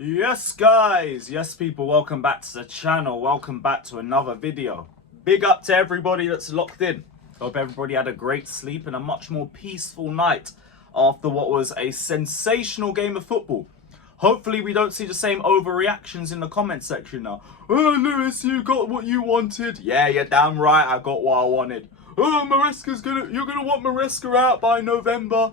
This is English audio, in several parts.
Yes guys, yes people, welcome back to the channel, welcome back to another video. Big up to everybody that's locked in. Hope everybody had a great sleep and a much more peaceful night after what was a sensational game of football. Hopefully we don't see the same overreactions in the comment section now. Oh Lewis, you got what you wanted. Yeah, you're damn right, I got what I wanted. Oh, you're gonna want Maresca out by November.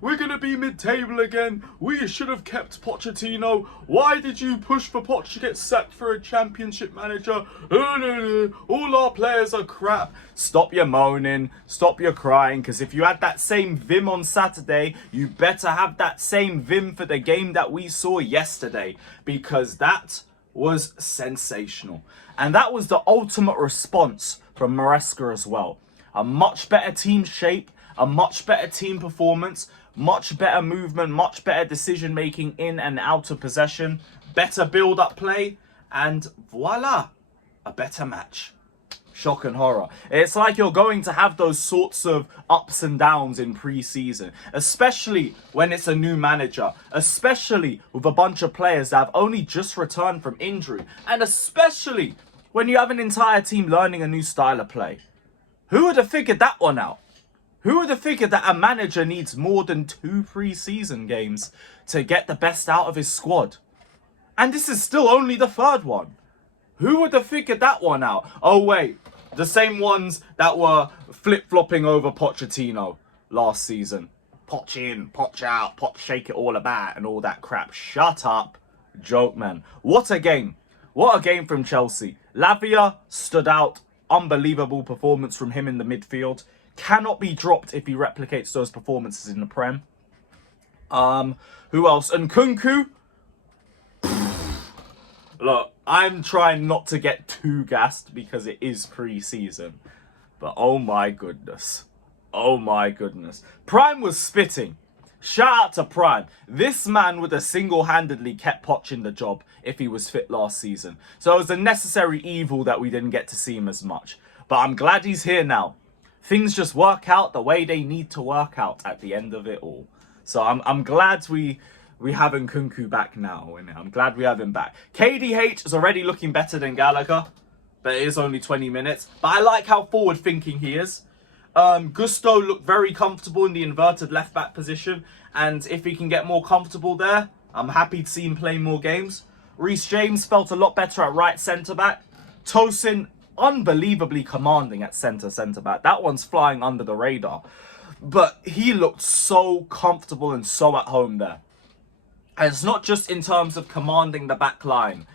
We're gonna be mid-table again. We should have kept Pochettino. Why did you push for Poch to get sacked for a championship manager? All our players are crap. Stop your moaning, stop your crying, because if you had that same vim on Saturday, you better have that same vim for the game that we saw yesterday, because that was sensational. And that was the ultimate response from Maresca as well. A much better team shape, a much better team performance, much better movement, much better decision making in and out of possession, better build-up play, and voila, a better match. Shock and horror. It's like you're going to have those sorts of ups and downs in pre-season, especially when it's a new manager, especially with a bunch of players that have only just returned from injury, and especially when you have an entire team learning a new style of play. Who would have figured that one out? Who would have figured that a manager needs more than 2 pre-season games to get the best out of his squad? And this is still only the 3rd one. Who would have figured that one out? Oh wait, the same ones that were flip-flopping over Pochettino last season. Poch in, Poch out, Poch shake it all about and all that crap. Shut up, joke man. What a game. What a game from Chelsea. Lavia stood out. Unbelievable performance from him in the midfield. Cannot be dropped if he replicates those performances in the Prem. Who else? Nkunku. Look, I'm trying not to get too gassed because it is pre-season. But oh my goodness. Oh my goodness. Prime was spitting. Shout out to Prime. This man would have single-handedly kept Poch in the job if he was fit last season. So it was a necessary evil that we didn't get to see him as much. But I'm glad he's here now. Things just work out the way they need to work out at the end of it all. So I'm glad we have Nkunku back now. And I'm glad we have him back. KDH is already looking better than Gallagher. But it is only 20 minutes. But I like how forward-thinking he is. Gusto looked very comfortable in the inverted left-back position. And if he can get more comfortable there, I'm happy to see him play more games. Reece James felt a lot better at right centre-back. Tosin, unbelievably commanding at centre-back. That one's flying under the radar. But he looked so comfortable and so at home there. And it's not just in terms of commanding the back line,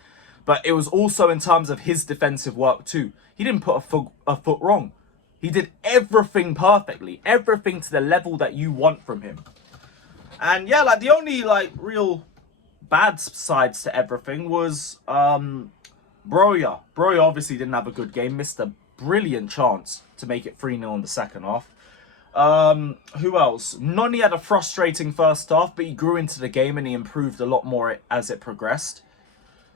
but it was also in terms of his defensive work too. He didn't put a foot wrong. He did everything perfectly. Everything to the level that you want from him. And yeah, like the only like real bad sides to everything was Broja. Broja obviously didn't have a good game. Missed a brilliant chance to make it 3-0 in the second half. Who else? Noni had a frustrating first half, but he grew into the game and he improved a lot more as it progressed.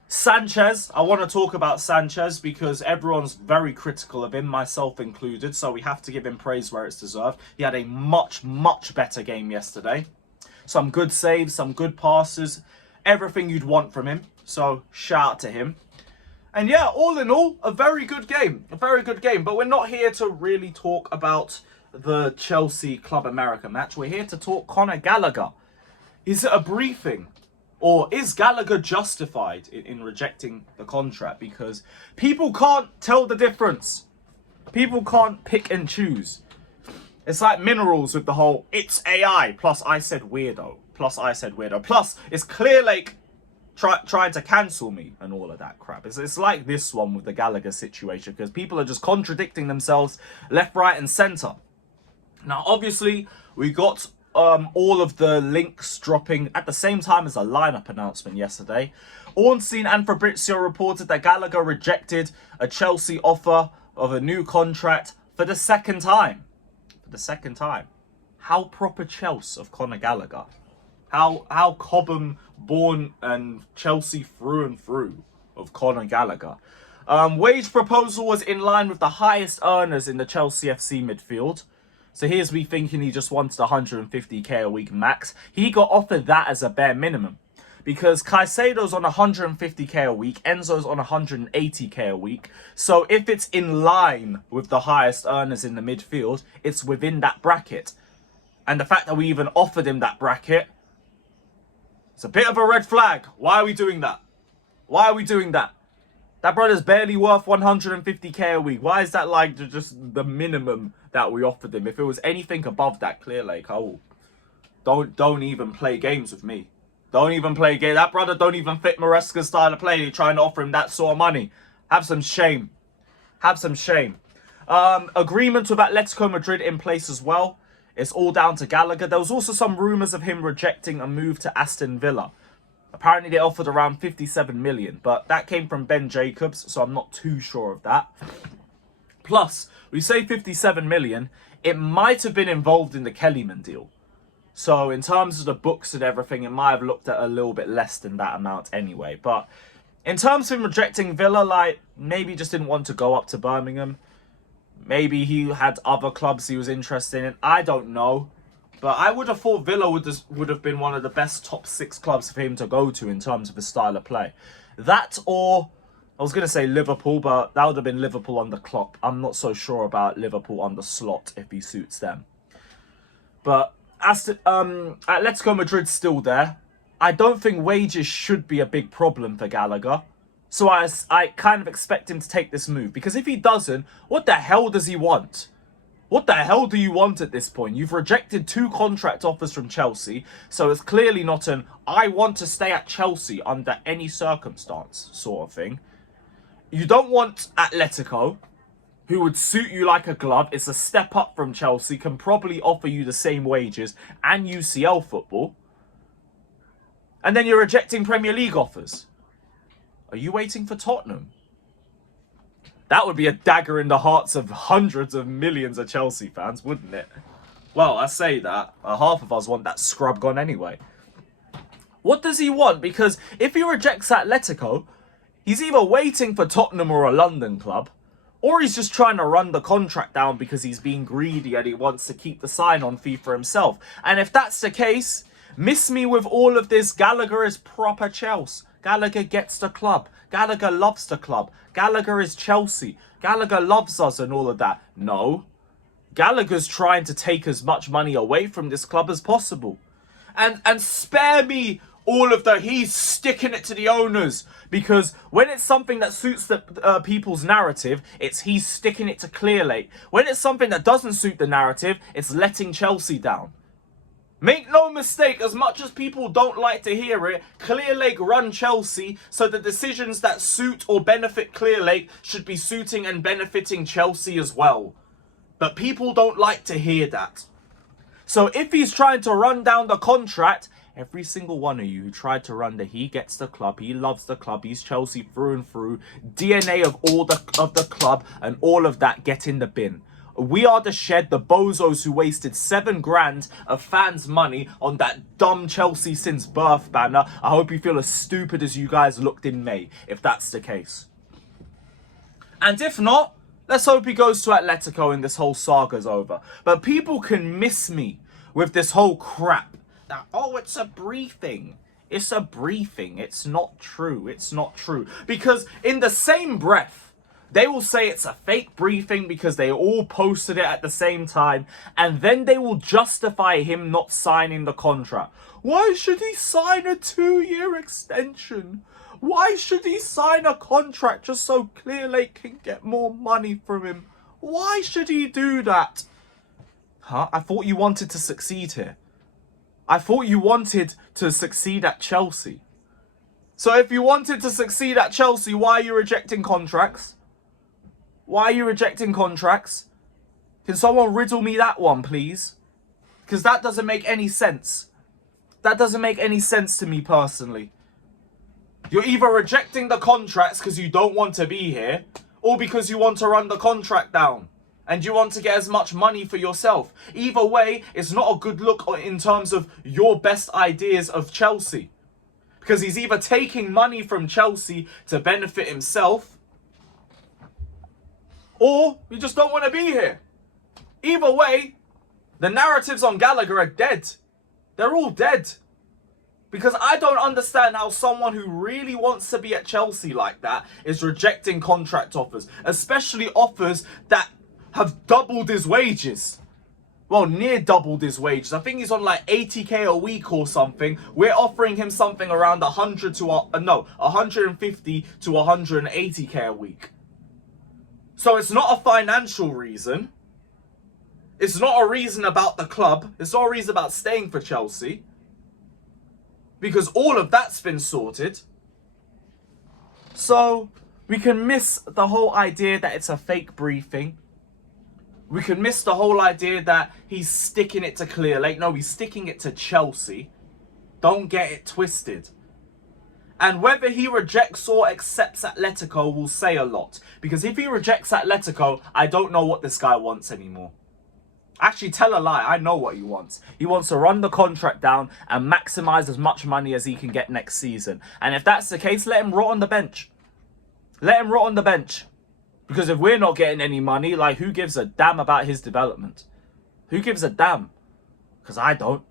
Sanchez, I want to talk about Sanchez because everyone's very critical of him, myself included, so we have to give him praise where it's deserved. He had a much, much better game yesterday. Some good saves, some good passes, everything you'd want from him, so shout out to him. And yeah, all in all, a very good game, but we're not here to really talk about the Chelsea Club America match. We're here to talk Conor Gallagher. Is it a briefing? Or is Gallagher justified in rejecting the contract? Because people can't tell the difference. People can't pick and choose. It's like minerals with the whole, it's AI, plus I said weirdo, plus it's Clear Lake trying to cancel me and all of that crap. It's like this one with the Gallagher situation, because people are just contradicting themselves left, right and centre. Now, obviously, we got all of the links dropping at the same time as a lineup announcement yesterday. Ornstein and Fabrizio reported that Gallagher rejected a Chelsea offer of a new contract for the second time. How proper Chelsea of Conor Gallagher. How Cobham born and Chelsea through and through of Conor Gallagher. Wage proposal was in line with the highest earners in the Chelsea FC midfield. So here's me thinking he just wanted 150k a week max. He got offered that as a bare minimum. because Caicedo's on 150k a week, Enzo's on 180k a week. So if it's in line with the highest earners in the midfield, it's within that bracket. And the fact that we even offered him that bracket, it's a bit of a red flag. Why are we doing that? Why are we doing that? That brother's barely worth 150k a week. Why is that like just the minimum that we offered him? If it was anything above that, Clearlake, don't even play games with me. Don't even play games. That brother don't even fit Maresca's style of play. You're trying to offer him that sort of money. Have some shame. Have some shame. Agreement with Atletico Madrid in place as well. It's all down to Gallagher. There was also some rumours of him rejecting a move to Aston Villa. Apparently they offered around 57 million. But that came from Ben Jacobs, so I'm not too sure of that. Plus, we say 57 million. It might have been involved in the Kellyman deal. So in terms of the books and everything, it might have looked at a little bit less than that amount anyway. But in terms of him rejecting Villa, like, maybe he just didn't want to go up to Birmingham. Maybe he had other clubs he was interested in. I don't know. But I would have thought Villa would have been one of the best top 6 clubs for him to go to in terms of his style of play. That or, I was going to say Liverpool, but that would have been Liverpool on the clock. I'm not so sure about Liverpool on the slot if he suits them. But Atletico Madrid's still there. I don't think wages should be a big problem for Gallagher. So I kind of expect him to take this move. Because if he doesn't, what the hell does he want? What the hell do you want at this point? You've rejected 2 contract offers from Chelsea. So it's clearly not an, I want to stay at Chelsea under any circumstance sort of thing. You don't want Atletico, who would suit you like a glove. It's a step up from Chelsea, can probably offer you the same wages and UCL football. And then you're rejecting Premier League offers. Are you waiting for Tottenham? That would be a dagger in the hearts of hundreds of millions of Chelsea fans, wouldn't it? Well, I say that. Half of us want that scrub gone anyway. What does he want? Because if he rejects Atletico, he's either waiting for Tottenham or a London club, or he's just trying to run the contract down because he's being greedy and he wants to keep the sign-on fee for himself. And if that's the case, miss me with all of this. Gallagher is proper Chelsea. Gallagher gets the club. Gallagher loves the club. Gallagher is Chelsea. Gallagher loves us and all of that. No. Gallagher's trying to take as much money away from this club as possible. And spare me all of the he's sticking it to the owners. Because when it's something that suits the people's narrative, it's he's sticking it to Clearlake. When it's something that doesn't suit the narrative, it's letting Chelsea down. Make no mistake, as much as people don't like to hear it, Clearlake run Chelsea, so the decisions that suit or benefit Clearlake should be suiting and benefiting Chelsea as well. But people don't like to hear that. So if he's trying to run down the contract, every single one of you who tried to run he gets the club, he loves the club, he's Chelsea through and through, DNA of the club and all of that, get in the bin. We are the shed, the bozos who wasted 7 grand of fans' money on that dumb Chelsea since birth banner. I hope you feel as stupid as you guys looked in May, if that's the case. And if not, let's hope he goes to Atletico and this whole saga's over. But people can miss me with this whole crap. That, oh, it's a briefing. It's a briefing. It's not true. It's not true. Because in the same breath, they will say it's a fake briefing because they all posted it at the same time. And then they will justify him not signing the contract. Why should he sign a 2-year extension? Why should he sign a contract just so Clearlake can get more money from him? Why should he do that? Huh? I thought you wanted to succeed here. I thought you wanted to succeed at Chelsea. So if you wanted to succeed at Chelsea, why are you rejecting contracts? Why are you rejecting contracts? Can someone riddle me that one, please? Because that doesn't make any sense. That doesn't make any sense to me personally. You're either rejecting the contracts because you don't want to be here, or because you want to run the contract down and you want to get as much money for yourself. Either way, it's not a good look in terms of your best ideas of Chelsea. Because he's either taking money from Chelsea to benefit himself, or you just don't want to be here. Either way, the narratives on Gallagher are dead. They're all dead. Because I don't understand how someone who really wants to be at Chelsea like that is rejecting contract offers. Especially offers that have doubled his wages. Well, near doubled his wages. I think he's on like 80k a week or something. We're offering him something around 150 to 180k a week. So it's not a financial reason. It's not a reason about the club. It's not a reason about staying for Chelsea. Because all of that's been sorted. So we can miss the whole idea that it's a fake briefing. We can miss the whole idea that he's sticking it to Clear Lake. No, he's sticking it to Chelsea. Don't get it twisted. And whether he rejects or accepts Atletico will say a lot. Because if he rejects Atletico, I don't know what this guy wants anymore. Actually, tell a lie. I know what he wants. He wants to run the contract down and maximize as much money as he can get next season. And if that's the case, let him rot on the bench. Let him rot on the bench. Because if we're not getting any money, like, who gives a damn about his development? Who gives a damn? Because I don't.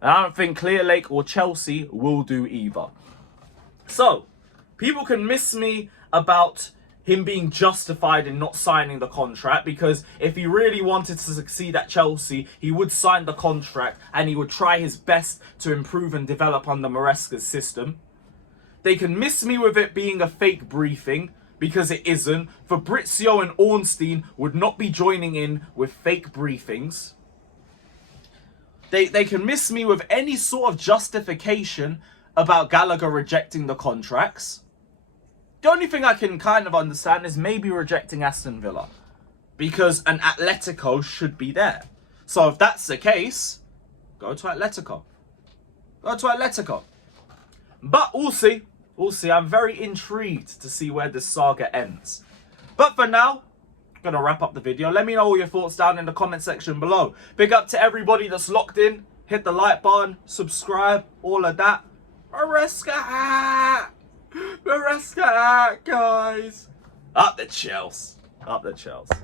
And I don't think Clear Lake or Chelsea will do either. So, people can miss me about him being justified in not signing the contract, because if he really wanted to succeed at Chelsea, he would sign the contract and he would try his best to improve and develop under Maresca's system. They can miss me with it being a fake briefing, because it isn't. Fabrizio and Ornstein would not be joining in with fake briefings. They can miss me with any sort of justification about Gallagher rejecting the contracts. The only thing I can kind of understand is maybe rejecting Aston Villa, because an Atletico should be there. So if that's the case, go to Atletico. Go to Atletico. But we'll see. We'll see. I'm very intrigued to see where this saga ends. But for now, I'm going to wrap up the video. Let me know all your thoughts down in the comment section below. Big up to everybody that's locked in. Hit the like button, subscribe, all of that. Maresca! Maresca, guys! Up the Chelsea. Up the Chelsea.